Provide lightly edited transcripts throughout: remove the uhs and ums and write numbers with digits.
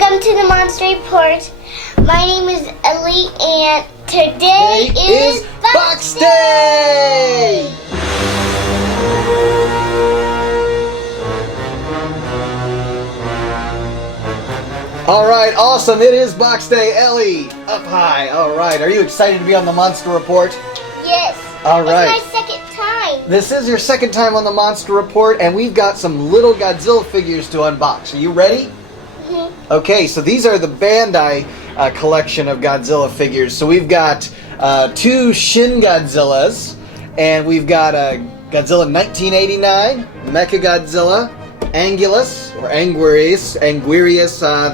Welcome to the Monster Report. My name is Ellie, and today is Box Day! Alright, awesome. It is Box Day. Ellie, up high. Alright, are you excited to be on the Monster Report? Yes. All right. It's my second time. This is your second time on the Monster Report, and we've got some little Godzilla figures to unbox. Are you ready? Okay, so these are the Bandai collection of Godzilla figures. So we've got two Shin Godzillas, and we've got Godzilla 1989, Mechagodzilla, Anguirus, or Anguirus,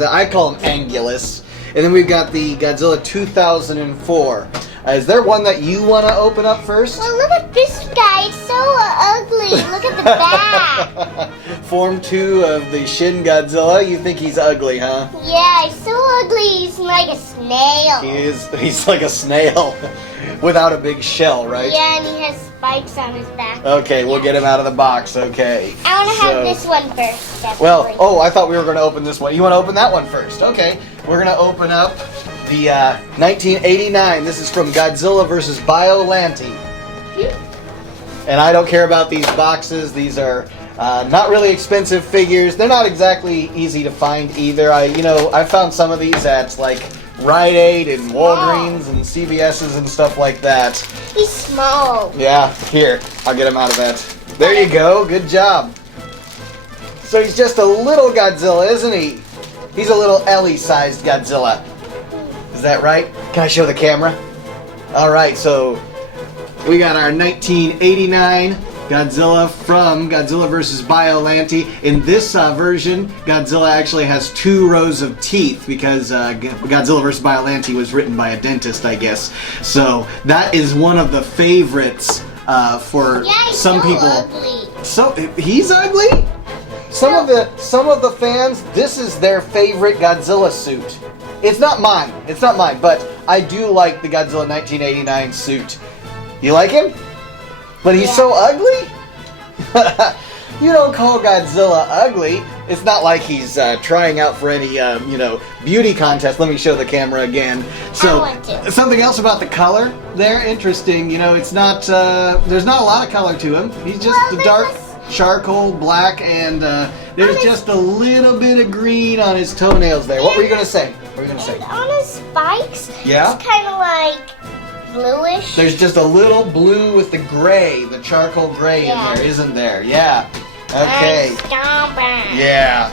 I call him Anguirus. And then we've got the Godzilla 2004. Is there one that you want to open up first? Well, look at this guy. It's so ugly. Look at the back. Form 2 of the Shin Godzilla. You think he's ugly, huh? Yeah, he's so ugly. He's like a snail. He's like a snail without a big shell, right? Yeah, and he has spikes on his back. Okay, we'll get him out of the box, okay. I want to have this one first. Definitely. Well, I thought we were going to open this one. You want to open that one first? Okay, we're going to open up the 1989. This is from Godzilla vs. Biollante. And I don't care about these boxes. These are not really expensive figures. They're not exactly easy to find either. I found some of these at like Rite Aid and Walgreens and CVS's and stuff like that. He's small. Yeah, here, I'll get him out of that. There you go, good job. So he's just a little Godzilla, isn't he? He's a little Ellie-sized Godzilla. Is that right? Can I show the camera? Alright, so we got our 1989 Godzilla from Godzilla vs. Biollante. In this version, Godzilla actually has 2 rows of teeth because Godzilla vs. Biollante was written by a dentist, I guess. So that is one of the favorites for some people. Ugly. So he's ugly? Some of the fans, this is their favorite Godzilla suit. It's not mine, but I do like the Godzilla 1989 suit. You like him? But he's so ugly? You don't call Godzilla ugly. It's not like he's trying out for any, beauty contest. Let me show the camera again. So, I want to. Something else about the color there, interesting. It's not, there's not a lot of color to him. He's just a dark charcoal black, and there's just a little bit of green on his toenails there. What were you going to say? On his spikes, Yeah? it's kind of like bluish. There's just a little blue with the gray, the charcoal gray in there, isn't there? Yeah. Okay. Yeah.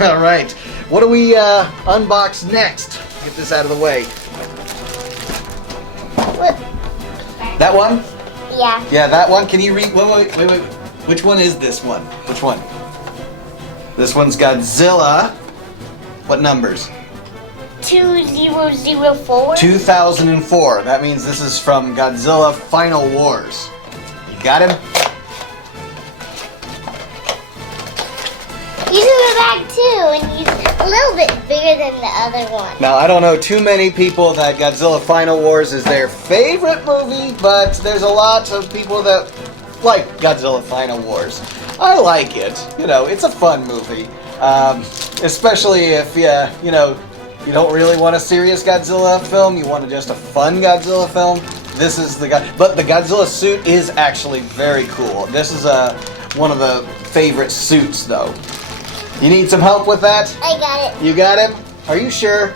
All right. What do we unbox next? Get this out of the way. Look. That one? Yeah. Yeah, that one. Can you read? Wait. Which one is this one? Which one? This one's Godzilla. What numbers? 2004. 2004. That means this is from Godzilla Final Wars. You got him? He's in the back too, and he's a little bit bigger than the other one. Now, I don't know too many people that Godzilla Final Wars is their favorite movie, but there's a lot of people that like Godzilla Final Wars. I like it. It's a fun movie. Especially if, you don't really want a serious Godzilla film, you want just a fun Godzilla film, this is the guy. But the Godzilla suit is actually very cool. This is one of the favorite suits, though. You need some help with that? I got it. You got him? Are you sure?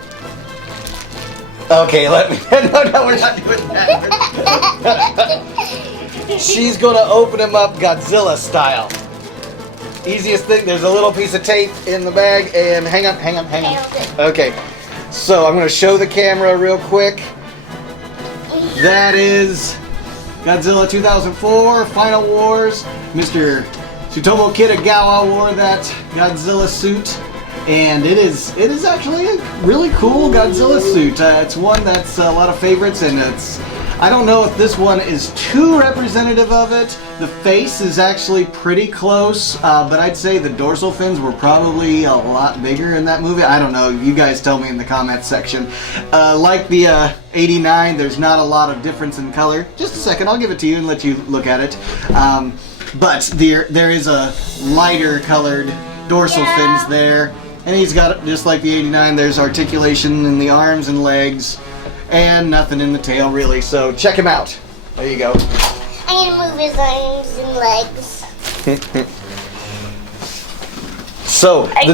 Okay, let me... No, we're not doing that. She's going to open him up Godzilla style. Easiest thing, there's a little piece of tape in the bag, and hang on. Okay, so I'm going to show the camera real quick. That is Godzilla 2004 Final Wars. Mr. Tsutomu Kitagawa wore that Godzilla suit, and it is actually a really cool Godzilla suit. It's one that's a lot of favorites, and I don't know if this one is too representative of it. The face is actually pretty close, but I'd say the dorsal fins were probably a lot bigger in that movie. I don't know. You guys tell me in the comments section. Like the 89, there's not a lot of difference in color. Just a second, I'll give it to you and let you look at it. But there is a lighter colored dorsal fins there. And he's got, just like the 89, there's articulation in the arms and legs, and nothing in the tail really. So check him out. There you go. I'm gonna move his arms and legs. So the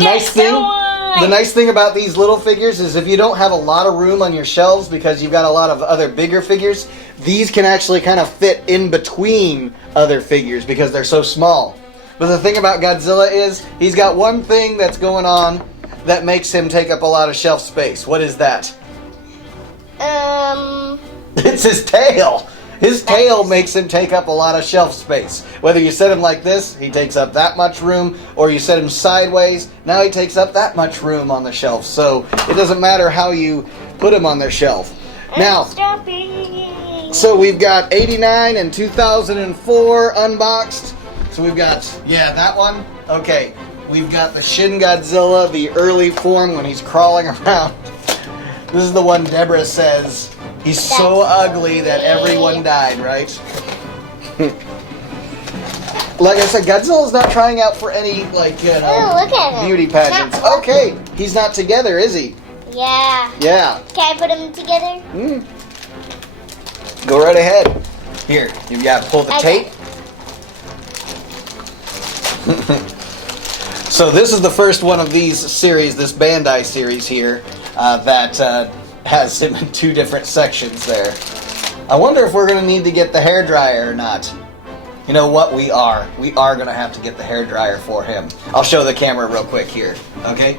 nice thing about these little figures is if you don't have a lot of room on your shelves because you've got a lot of other bigger figures, these can actually kind of fit in between other figures because they're so small. But the thing about Godzilla is he's got one thing that's going on that makes him take up a lot of shelf space. What is that? It's his tail. His tail makes him take up a lot of shelf space. Whether you set him like this, he takes up that much room, or you set him sideways, now he takes up that much room on the shelf. So it doesn't matter how you put him on their shelf. Now, so we've got 89 and 2004 unboxed. So we've got, yeah, that one. Okay, we've got the Shin Godzilla, the early form when he's crawling around. This is the one Deborah says he's so ugly that everyone died, right? Like I said, Godzilla's not trying out for any, like, you know, look at him. beauty pageants. Okay, he's not together, is he? Yeah. Yeah. Can I put them together? Go right ahead. Here, you've got to pull the tape. So this is the first one of these series, this Bandai series here, that has him in two different sections there. I wonder if we're going to need to get the hairdryer or not. You know what? We are. We are going to have to get the hairdryer for him. I'll show the camera real quick here, okay?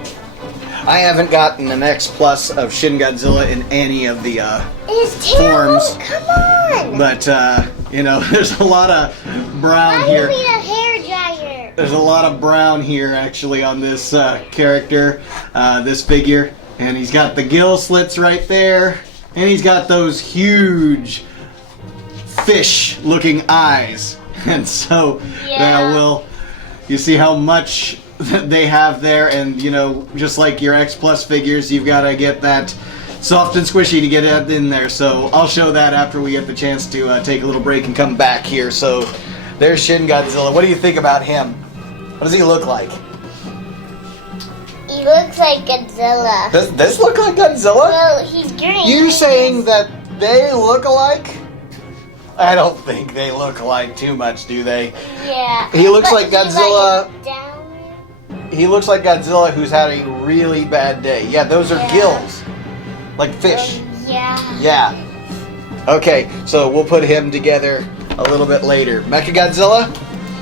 I haven't gotten an X-Plus of Shin Godzilla in any of the His tail, forms. come on! But, you know, there's a lot of brown here. I need a hairdryer. There's a lot of brown here, actually, on this character, this figure. And he's got the gill slits right there. And he's got those huge fish-looking eyes. And so, you see how much they have there. And, you know, just like your X-Plus figures, you've got to get that soft and squishy to get it in there. So I'll show that after we get the chance to take a little break and come back here. So there's Shin Godzilla. What do you think about him? What does he look like? He looks like Godzilla. Does this look like Godzilla? Well, he's green. You're saying that they look alike? I don't think they look alike too much, do they? Yeah. He looks like Godzilla. Down. He looks like Godzilla who's had a really bad day. Yeah, those are gills. Like fish. Yeah. Yeah. Okay, so we'll put him together a little bit later. Mechagodzilla?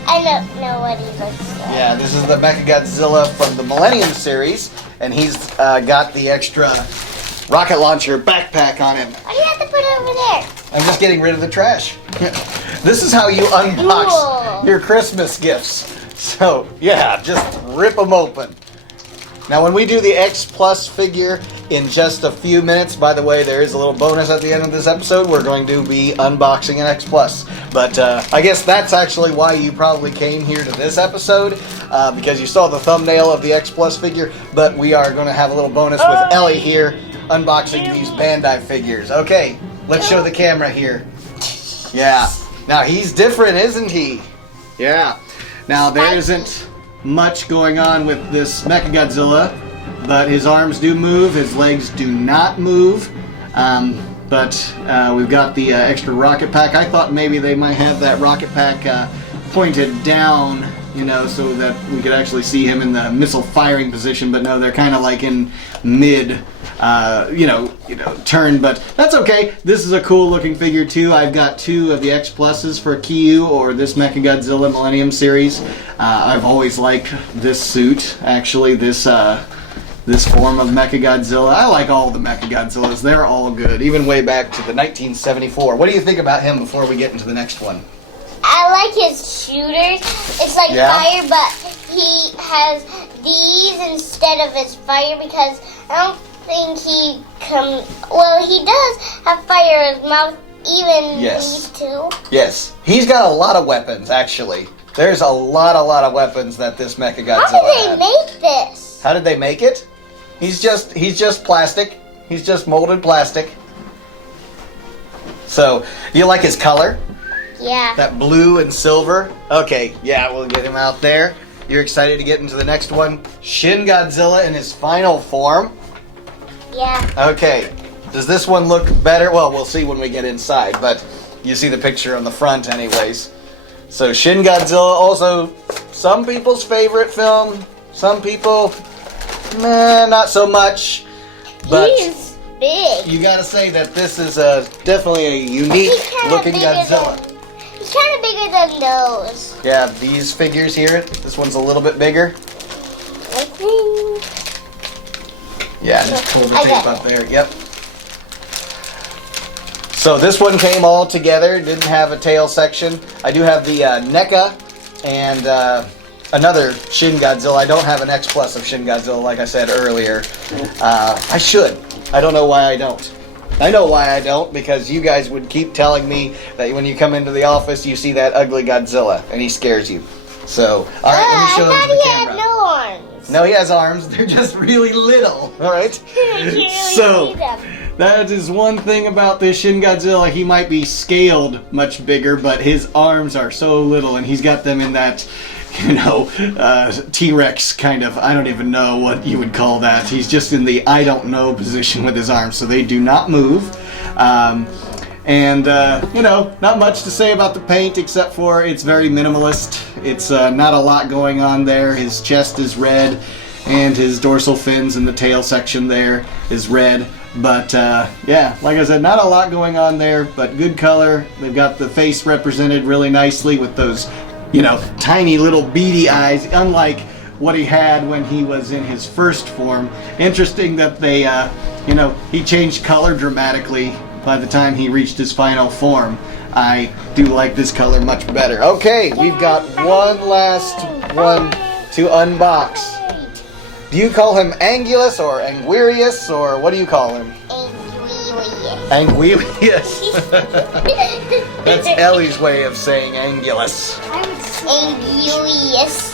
I don't know what he looks like. Yeah, this is the Mechagodzilla from the Millennium series, and he's got the extra rocket launcher backpack on him. Why do you have to put it over there? I'm just getting rid of the trash. This is how you unbox Cool. your Christmas gifts. So, yeah, just rip them open. Now, when we do the X-Plus figure in just a few minutes, by the way, there is a little bonus at the end of this episode. We're going to be unboxing an X-Plus. But I guess that's actually why you probably came here to this episode, because you saw the thumbnail of the X-Plus figure. But we are going to have a little bonus with Ellie here, unboxing these Bandai figures. Okay, let's show the camera here. Yeah. Now, he's different, isn't he? Yeah. Now, there isn't much going on with this Mechagodzilla, but his arms do move, his legs do not move. But we've got the extra rocket pack. I thought maybe they might have that rocket pack pointed down, you know, so that we could actually see him in the missile firing position. But no, they're kind of like in mid, turn. But that's okay. This is a cool looking figure too. I've got two of the X Pluses for Kyu or this Mechagodzilla Millennium series. I've always liked this suit. Actually, this form of Mechagodzilla. I like all the Mechagodzillas. They're all good, even way back to the 1974. What do you think about him before we get into the next one? I like his shooters. It's like fire, but he has these instead of his fire because I don't think he well, he does have fire in his mouth, even these two. Yes. He's got a lot of weapons, actually. There's a lot of weapons that this Mechagodzilla How did they make this? How did they make it? He's just plastic. He's just molded plastic. So, you like his color? Yeah. That blue and silver? Okay, yeah, we'll get him out there. you're excited to get into the next one? Shin Godzilla in his final form. Yeah. Okay. Does this one look better? Well, we'll see when we get inside, but you see the picture on the front anyways. So Shin Godzilla, also some people's favorite film. Some people, not so much. But He's big. you gotta say that this is definitely a unique looking Godzilla. He's kind of bigger than those. Yeah, these figures here, this one's a little bit bigger. I think. Yeah, just pull the Okay. tape up there, yep. So this one came all together, didn't have a tail section. I do have the NECA and another Shin Godzilla. I don't have an X-Plus of Shin Godzilla like I said earlier. I should. I don't know why I don't. I know why I don't, because you guys would keep telling me that when you come into the office, you see that ugly Godzilla, and he scares you. So, all right, let me show I him to the thought he camera. had no arms. No, he has arms. They're just really little. All right. I can't really So, see them. that is one thing about this Shin Godzilla. He might be scaled much bigger, but his arms are so little, and he's got them in that, T-Rex kind of, I don't even know what you would call that. He's just in the I don't know position with his arms, so they do not move. Not much to say about the paint except for it's very minimalist. It's not a lot going on there. His chest is red, and his dorsal fins and the tail section there is red. But like I said, not a lot going on there, but good color. They've got the face represented really nicely with those tiny little beady eyes, unlike what he had when he was in his first form. Interesting that they, he changed color dramatically by the time he reached his final form. I do like this color much better. Okay, we've got one last one to unbox. Do you call him Anguirus or Anguirus, or what do you call him? Anguirus. That's Ellie's way of saying Anguirus. Anguirus.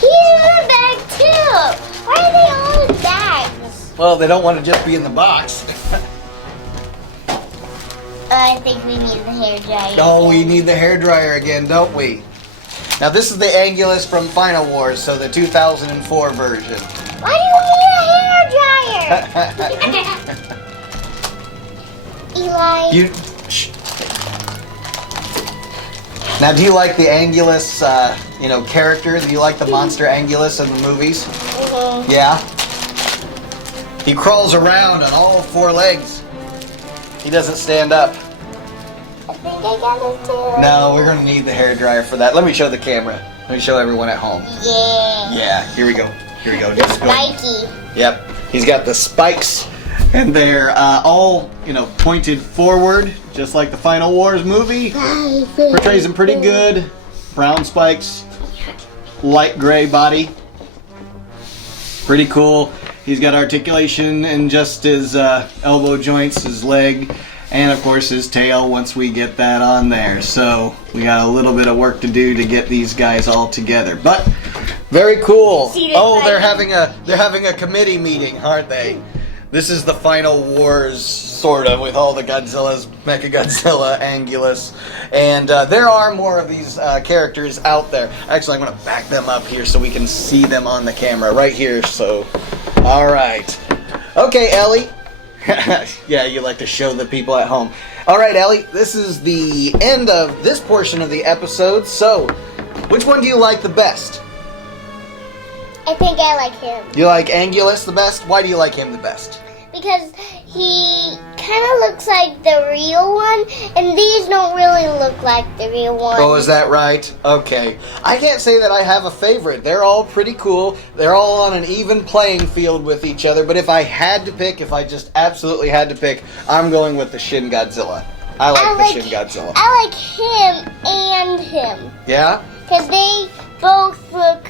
He's in the bag too. Why are they all in bags? Well, they don't want to just be in the box. I think we need the hairdryer. Oh, we need the hairdryer again, don't we? Now this is the Anguirus from Final Wars, so the 2004 version. Why do you need a hairdryer? Eli. Now, do you like the Anguirus, character? Do you like the monster Anguirus in the movies? Mm-hmm. Yeah. He crawls around on all four legs. He doesn't stand up. I think I got it too. No, we're gonna need the hairdryer for that. Let me show the camera. Let me show everyone at home. Yeah. Yeah. Here we go. Here we go. The spiky. Yep. He's got the spikes, and they're all, pointed forward, just like the Final Wars movie. Portrays him pretty good. Brown spikes, light gray body. Pretty cool. He's got articulation in just his elbow joints, his leg, and of course his tail once we get that on there. So we got a little bit of work to do to get these guys all together. But very cool. Oh, they're having a committee meeting, aren't they? This is the Final Wars, sort of, with all the Godzillas, Mechagodzilla, Anguirus, and there are more of these characters out there. Actually, I'm going to back them up here so we can see them on the camera, right here, so, alright. Okay, Ellie. Yeah, you like to show the people at home. Alright, Ellie, this is the end of this portion of the episode, so, which one do you like the best? I think I like him. You like Anguirus the best? Why do you like him the best? Because he kind of looks like the real one, and these don't really look like the real one. Oh, is that right? Okay. I can't say that I have a favorite. They're all pretty cool. They're all on an even playing field with each other, but if I had to pick, if I just absolutely had to pick, I'm going with the Shin Godzilla. I like the Shin Godzilla. I like him and him. Yeah? Because they both look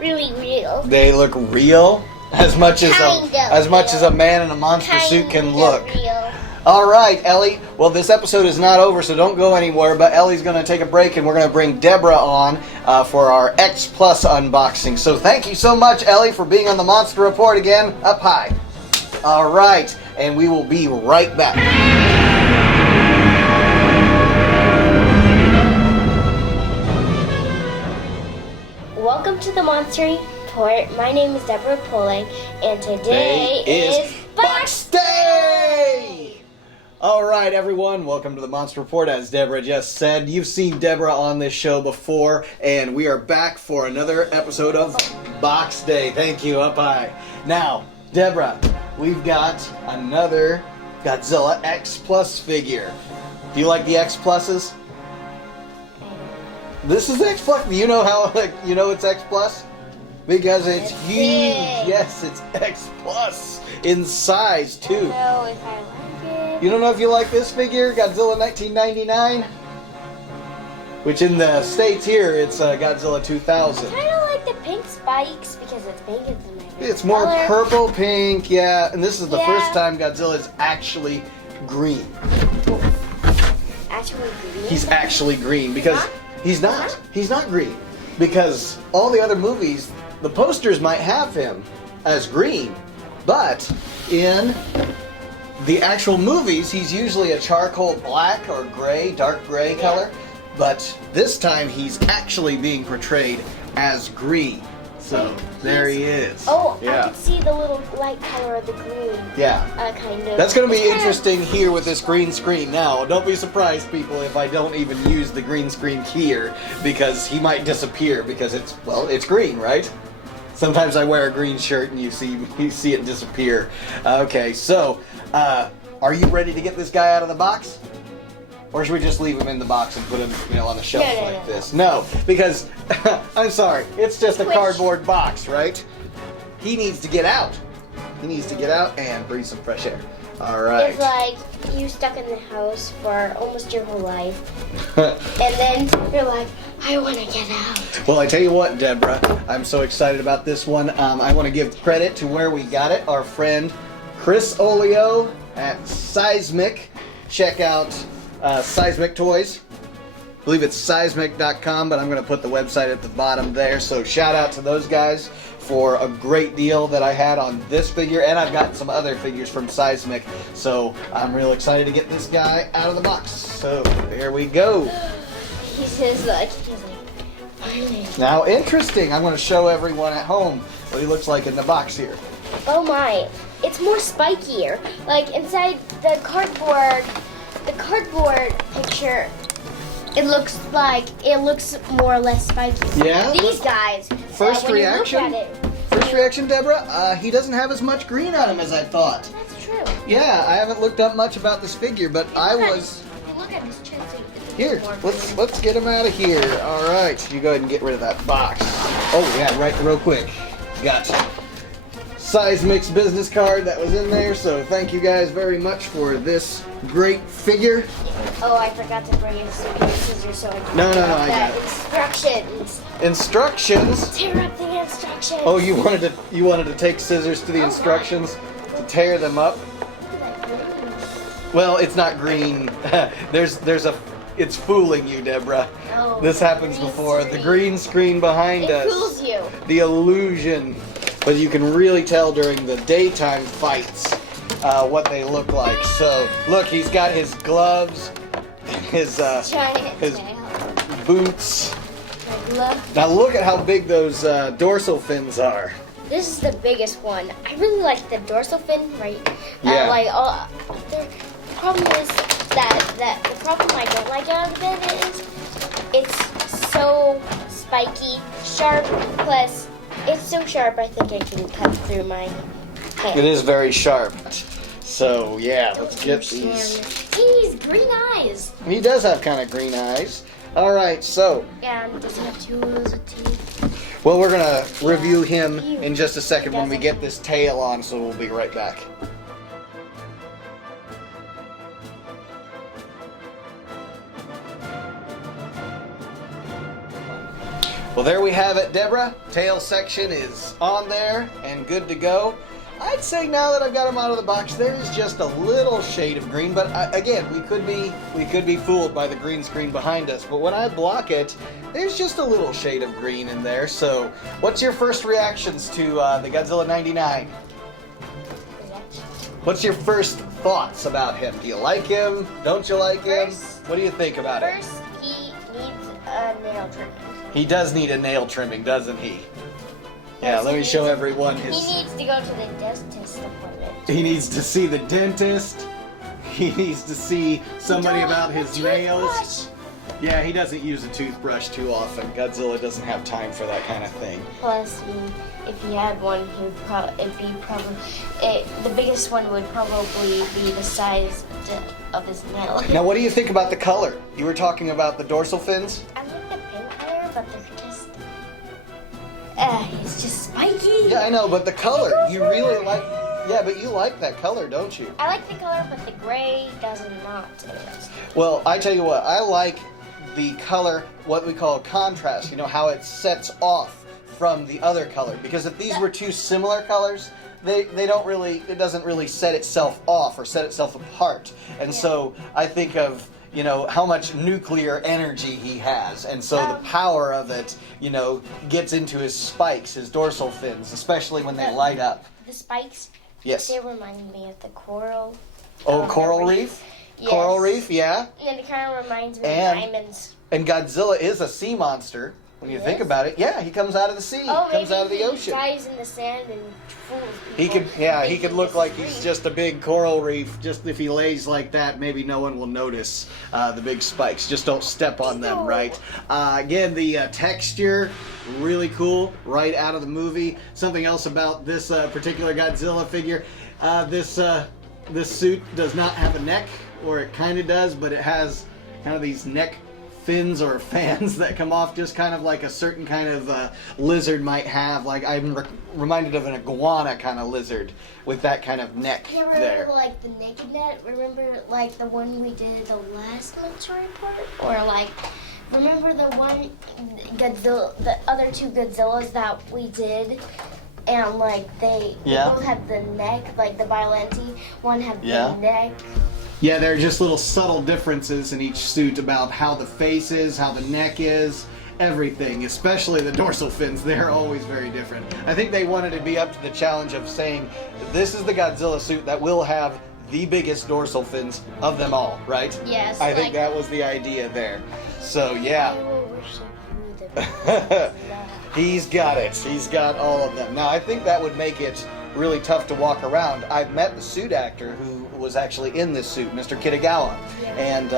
really real. They look real? As much as a man in a monster suit can look. Real. All right, Ellie. Well, this episode is not over, so don't go anywhere. But Ellie's going to take a break, and we're going to bring Deborah on for our X-Plus unboxing. So thank you so much, Ellie, for being on the Monster Report again. Up high. All right, and we will be right back. Welcome to the Monster Report. My name is Deborah Poling, and today is Box Day! Alright everyone, welcome to the Monster Report. As Deborah just said, you've seen Deborah on this show before, and we are back for another episode of Box Day. Thank you, up high. Now, Deborah, we've got another Godzilla X-Plus figure. Do you like the X-Pluses? This is X-Plus. You know how, it's X-Plus? Because it's huge. Big. Yes, it's X-Plus in size, too. I don't know if I like it. You don't know if you like this figure, Godzilla 1999? Which in the States here, it's Godzilla 2000. I kind of like the pink spikes because it's pink and my favorite It's more color. purple, pink, yeah. And this is the Yeah. first time Godzilla is actually green. Actually green? He's actually green because Huh? he's not. He's not green. Because all the other movies, the posters might have him as green, but in the actual movies, he's usually a charcoal black or gray, dark gray color. But this time, he's actually being portrayed as green. So there he is. Oh, yeah. I can see the little light color of the green. Yeah. Kind of. That's going to be It's kind of- interesting here with this green screen. Now, don't be surprised, people, if I don't even use the green screen here, because he might disappear because it's green, right? Sometimes I wear a green shirt and you see it disappear. Okay, so are you ready to get this guy out of the box? Or should we just leave him in the box and put him, on the shelf like this? No, because I'm sorry, it's just a cardboard box, right? He needs to get out. He needs to get out and breathe some fresh air. All right. It's like you stuck in the house for almost your whole life, and then you're like, I want to get out. Well, I tell you what, Deborah, I'm so excited about this one. I want to give credit to where we got it. Our friend Chris Olio at Seismic. Check out Seismic Toys. I believe it's seismic.com, but I'm going to put the website at the bottom there. So shout out to those guys for a great deal that I had on this figure, and I've got some other figures from Seismic. So I'm real excited to get this guy out of the box. So there we go. He's finally. Now, interesting. I'm going to show everyone at home what he looks like in the box here. Oh my, it's more spikier. Like inside the cardboard picture, it looks more or less spiky. Yeah? These guys. First when you reaction? look at it, First reaction, Deborah? He doesn't have as much green on him as I thought. That's true. Yeah, I haven't looked up much about this figure, but I was... Look at his chest. Here, let's get him out of here. All right, you go ahead and get rid of that box. Oh yeah, right, real quick. Got Seismic's business card that was in there, so thank you guys very much for this great figure. Oh, I forgot to bring in scissors, so I can No, tear up I the got it. instructions. Instructions. Tear up the instructions. Oh, you wanted to take scissors to the instructions to tear them up. Look at that green. Well, it's not green. It's fooling you, Deborah. Oh, This happens green before. screen. The green screen behind It us. fools you. The illusion. But you can really tell during the daytime fights what they look like. So, look, he's got his gloves, his Giant his tail. boots. My glove. Now look at how big those dorsal fins are. This is the biggest one. I really like the dorsal fin, right? Yeah. The problem is that the problem I don't like out of it is it's so spiky, sharp. Plus, it's so sharp. I think I can cut through my hand. It is very sharp. So yeah, let's get these. He's green eyes. He does have kind of green eyes. All right, so And does he have two rows of teeth? well, we're gonna review him in just a second when we get this tail on. So we'll be right back. Well, there we have it, Deborah. Tail section is on there and good to go. I'd say now that I've got him out of the box, there is just a little shade of green, but again, we could be fooled by the green screen behind us. But when I block it, there's just a little shade of green in there. So, what's your first reactions to the Godzilla 99? What's your first thoughts about him? Do you like him? Don't you like him? What do you think about it? First, he needs a nail trimmer. He does need a nail trimming, doesn't he? Yeah, let me show everyone his... He needs to go to the dentist appointment. He needs to see the dentist. He needs to see somebody about his nails. Yeah, he doesn't use a toothbrush too often. Godzilla doesn't have time for that kind of thing. Plus, if he had one, the biggest one would probably be the size of his nail. Now, what do you think about the color? You were talking about the dorsal fins? I like the pink color, but they're just... it's just spiky. Yeah, I know, but the color, you really like... Yeah, but you like that color, don't you? I like the color, but the gray does not. Well, I tell you what, I like the color, what we call contrast, you know, how it sets off from the other color. Because if these were two similar colors, they don't really, it doesn't really set itself off or set itself apart. And so I think of, you know, how much nuclear energy he has. And so the power of it, you know, gets into his spikes, his dorsal fins, especially when they light up. The spikes? Yes. They remind me of the coral. Oh, coral reef? Yes. Coral reef, yeah. And it kind of reminds me of diamonds. And Godzilla is a sea monster. When you think about it, yeah, he comes out of the sea. Oh, comes out of the ocean. He dies in the sand and fools people. He could look like he's just a big coral reef. Just if he lays like that, maybe no one will notice the big spikes. Just don't step on them, right? Again, the texture, really cool, right out of the movie. Something else about this particular Godzilla figure, this suit does not have a neck, or it kind of does, but it has kind of these neck fins or fans that come off, just kind of like a certain kind of lizard might have. Like I'm reminded of an iguana kind of lizard with that kind of neck there. Remember like the naked net? Remember like the one we did the last Monster Report? Or like, remember the one Godzilla, the other two Godzillas that we did? And like they both had the neck, like the Biollante one had the neck. Yeah, there are just little subtle differences in each suit about how the face is, how the neck is, everything, especially the dorsal fins. They're always very different. I think they wanted to be up to the challenge of saying, this is the Godzilla suit that will have the biggest dorsal fins of them all, right? Yes. I think that was the idea there. So, yeah. I will worship you, He's got it. He's got all of them. Now, I think that would make it really tough to walk around. I've met the suit actor who was actually in this suit, Mr. Kitagawa. And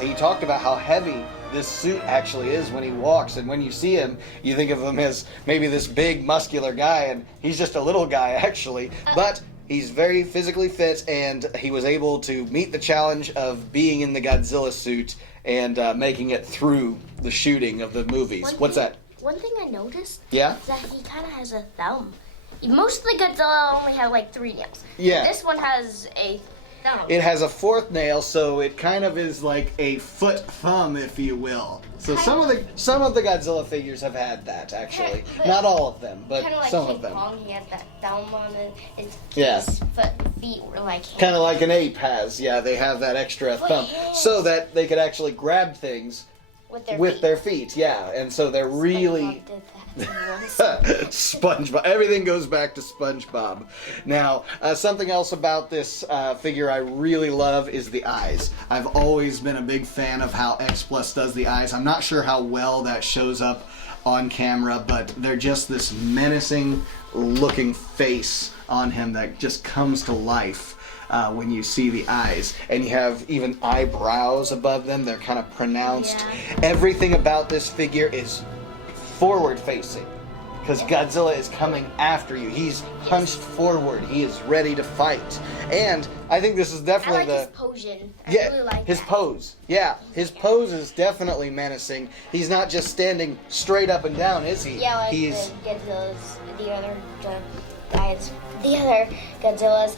he talked about how heavy this suit actually is when he walks. And when you see him, you think of him as maybe this big, muscular guy, and he's just a little guy, actually. But he's very physically fit, and he was able to meet the challenge of being in the Godzilla suit and making it through the shooting of the movies. What's that? One thing I noticed is that he kind of has a thumb. Most of the Godzilla only have like 3 nails. Yeah. This one has a thumb. It has a 4th nail, so it kind of is like a foot thumb, if you will. So some of the Godzilla figures have had that, actually. Not all of them, but like some King of them. Kong, he has that thumb on it. His feet were like hands. Kind of like an ape has. Yeah, they have that extra thumb, so that they could actually grab things with their feet. Yeah, and so they're really. SpongeBob. Everything goes back to SpongeBob. Now, something else about this figure I really love is the eyes. I've always been a big fan of how X-Plus does the eyes. I'm not sure how well that shows up on camera, but they're just this menacing looking face on him that just comes to life. When you see the eyes, and you have even eyebrows above them, they're kind of pronounced. Everything about this figure is forward facing, because Godzilla is coming after you. He's hunched forward. He is ready to fight. And I think this is definitely his position. I really like his pose. Yeah, his pose is definitely menacing. He's not just standing straight up and down, is he? Yeah, like he's the other Godzillas.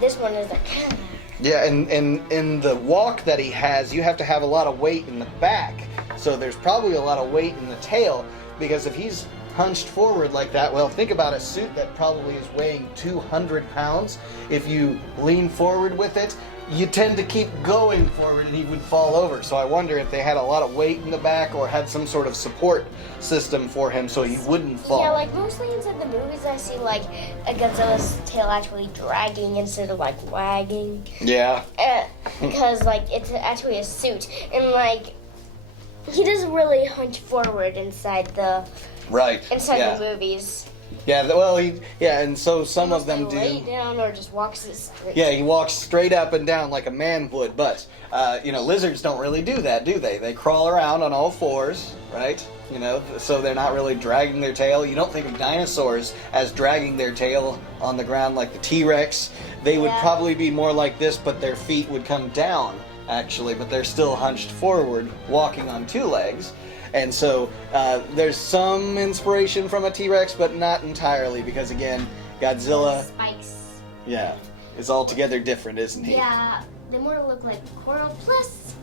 This one is like. Yeah, and in the walk that he has, you have to have a lot of weight in the back. So there's probably a lot of weight in the tail, because if he's hunched forward like that, well, think about a suit that probably is weighing 200 pounds. If you lean forward with it, you tend to keep going forward and he would fall over. So I wonder if they had a lot of weight in the back or had some sort of support system for him so he wouldn't fall. Yeah, like mostly inside the movies I see like a Godzilla's tail actually dragging instead of like wagging. Yeah. Because like it's actually a suit. And like he doesn't really hunch forward inside the the movies. Yeah, well, and so some of them do. Lay down or just walks straight. Yeah, he walks straight up and down like a man would, but, lizards don't really do that, do they? They crawl around on all fours, right? So they're not really dragging their tail. You don't think of dinosaurs as dragging their tail on the ground like the T-Rex. They would probably be more like this, but their feet would come down, actually, but they're still hunched forward, walking on two legs. And so there's some inspiration from a T-Rex, but not entirely, because again, Godzilla, spikes. Is altogether different, isn't he? Yeah, they more look like coral. Plus,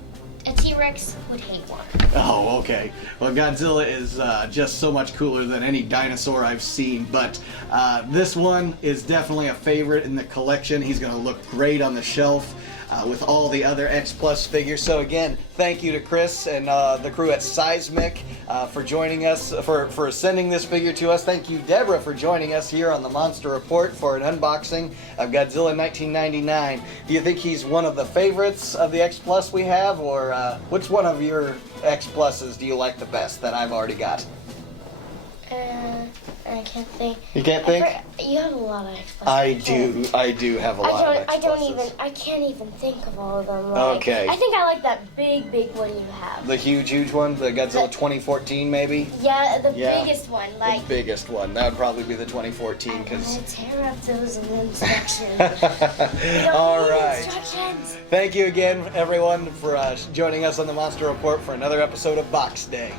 a T-Rex would hate one. Oh, okay. Well, Godzilla is just so much cooler than any dinosaur I've seen, but this one is definitely a favorite in the collection. He's going to look great on the shelf. With all the other X-Plus figures. So again, thank you to Chris and the crew at Seismic for joining us, for sending this figure to us. Thank you, Deborah, for joining us here on the Monster Report for an unboxing of Godzilla 1999. Do you think he's one of the favorites of the X-Plus we have, or which one of your X-Pluses do you like the best that I've already got? I can't think. You can't think? You have a lot of X-Plus. I do have a lot of X-Pluses. I can't even think of all of them. Okay. I think I like that big one you have. The huge one? The Godzilla 2014 maybe? Yeah, the biggest one. The biggest one. That would probably be the 2014, because... I'm gonna tear up those instructions. All right. Instructions. Thank you again, everyone, for joining us on the Monster Report for another episode of Box Day.